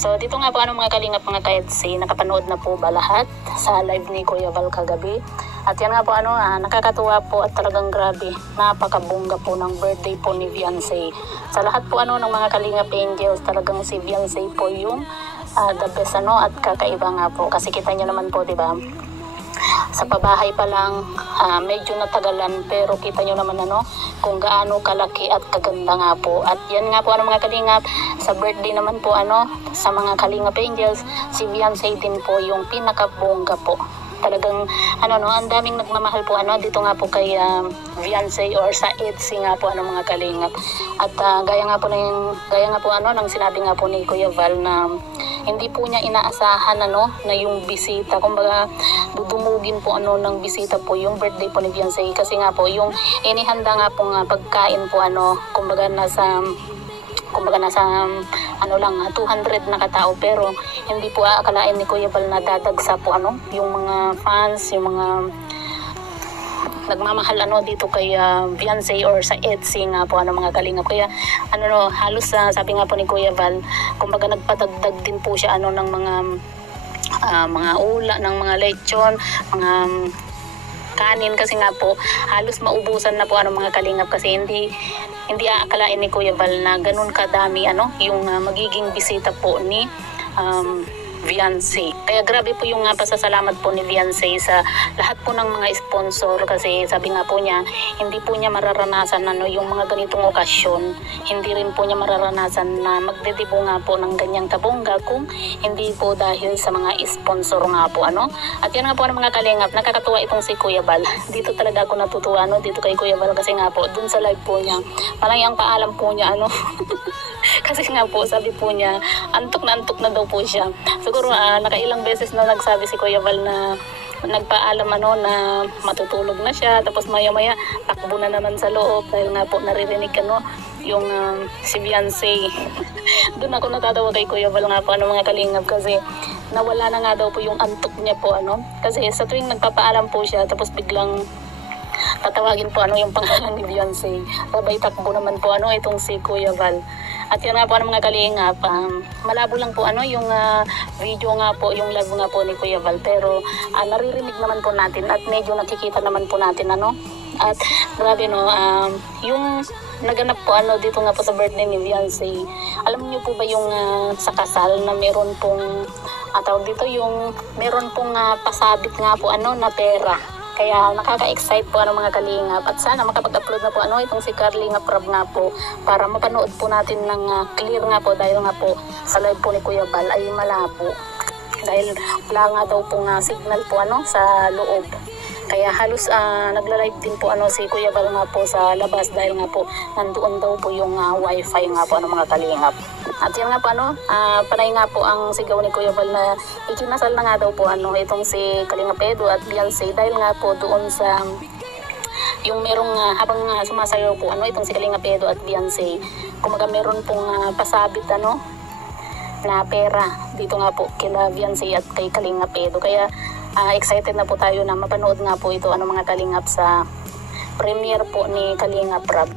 So dito nga po mga kalingap mga kaetsi, nakapanood na po ba lahat sa live ni Kuya Val kagabi? At yan nga po nakakatuwa po at talagang grabe, napakabongga po ng birthday po ni Viancy. Sa lahat po ng mga kalingap angels, talagang si Viancy po yung the best at kakaiba nga po. Kasi kita niyo naman po, di ba? Sa pabahay pa lang, medyo natagalan, pero kita nyo naman kung gaano kalaki at kaganda nga po. At yan nga po mga kalingap, sa birthday naman po sa mga kalingap angels, si Viancy din po yung pinakabongga po. Talagang ang daming nagmamahal po dito nga po kay Viancy or sa Etsy nga po mga kalingap. At gaya nga po ng sinabi nga po ni Kuya Val na hindi po niya inaasahan na yung bisita, kumbaga dudumugin po ng bisita po yung birthday po ni Viancy, kasi nga po yung inihanda nga po pagkain po kumbaga nasa 200 na katao, pero hindi po akalain ni Kuya Val na dadagsa po yung mga fans, yung mga nagmamahal dito kay Viancy or sa Etsy nga po mga kalingap. Kaya halos sabi nga po ni Kuya Val, kumbaga nagpadagdag din po siya ng mga ula, ng mga lechon, mga kanin, kasi nga po halos maubusan na po mga kalingap, kasi hindi aakalain ni Kuya Val na ganun kadami yung magiging bisita po ni Viancy. Kaya grabe po yung pasasalamat po ni Viancy sa lahat po ng mga sponsor, kasi sabi nga po niya, hindi po niya mararanasan yung mga ganitong okasyon, hindi rin po niya mararanasan na magdedibo nga po ng ganyang kabongga kung hindi po dahil sa mga sponsor nga po At yan nga po mga kalingap, nakakatuwa itong si Kuya Val. Dito talaga ako natutuwa dito kay Kuya Val, kasi nga po dun sa live po niya, parang yung paalam po niya kasi nga po sabi po niya antok na daw po siya. Siguro nakailang beses na nagsabi si Kuya Val na nagpaalam na matutulog na siya, tapos maya takbo na naman sa loob dahil nga po naririnig yung si Viancy. Doon ako natatawa kay Kuya Val nga po mga kalingap, kasi nawala na nga daw po yung antok niya po kasi sa tuwing nagpapaalam po siya, tapos biglang tatawagin po yung pangalan ni Viancy, sabay takbo naman po itong si Kuya Val. At yan nga po mga kalingap, malabo lang po yung video nga po, yung live nga po ni Kuya Val, pero naririnig naman po natin at medyo nakikita naman po natin At grabe yung naganap po dito nga po sa birthday ni Viancy. Alam niyo po ba yung sa kasal na meron pong tawag dito, yung meron pong pasabit nga po na pera. Kaya nakaka-excite po mga kalingap, at sana makapag-upload na po itong si Carlinga Prab nga po, para mapanood po natin ng clear nga po, dahil nga po sa live po ni Kuya Val ay malabo dahil wala nga daw pong signal po sa loob. Kaya halos nagla-live din po si Kuya Val nga po sa labas, dahil nga po nandoon daw po yung wifi nga po mga kalingap. At yan nga po panay nga po ang sigaw ni Kuya Val na ikinasal na nga daw po itong si Kalinga Pedro at Viancy, dahil nga po doon sa yung merong habang sumasayaw po itong si Kalinga Pedro at Viancy, kumaga meron pong pasabit na pera dito nga po kila Viancy at kay Kalinga Pedro. Kaya excited na po tayo na mapanood nga po ito mga kalingap sa premiere po ni Kalinga Prab.